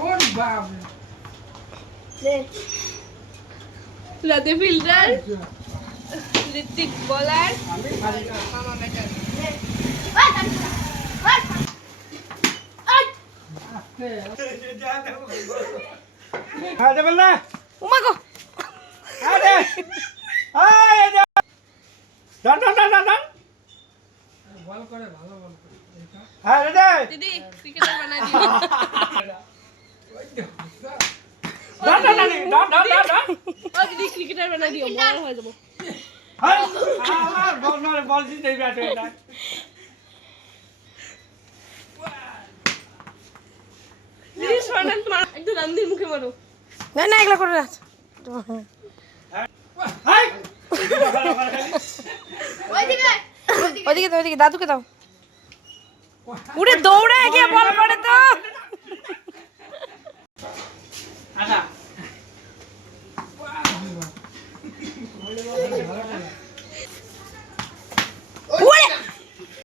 ওর বাপ রাতে ফিল্টার ঋত্বিক বলার মামা ব্যাটার হ্যাঁ দেবেন না উমা ক্রিকেটার হয়ে হ্যাঁ না না এগুলো করে রাখ ওইদিকে ওইদিকে দাদুকে দাও উড়ে দৌড়ে গিয়ে বল পড়ে তো Valeu,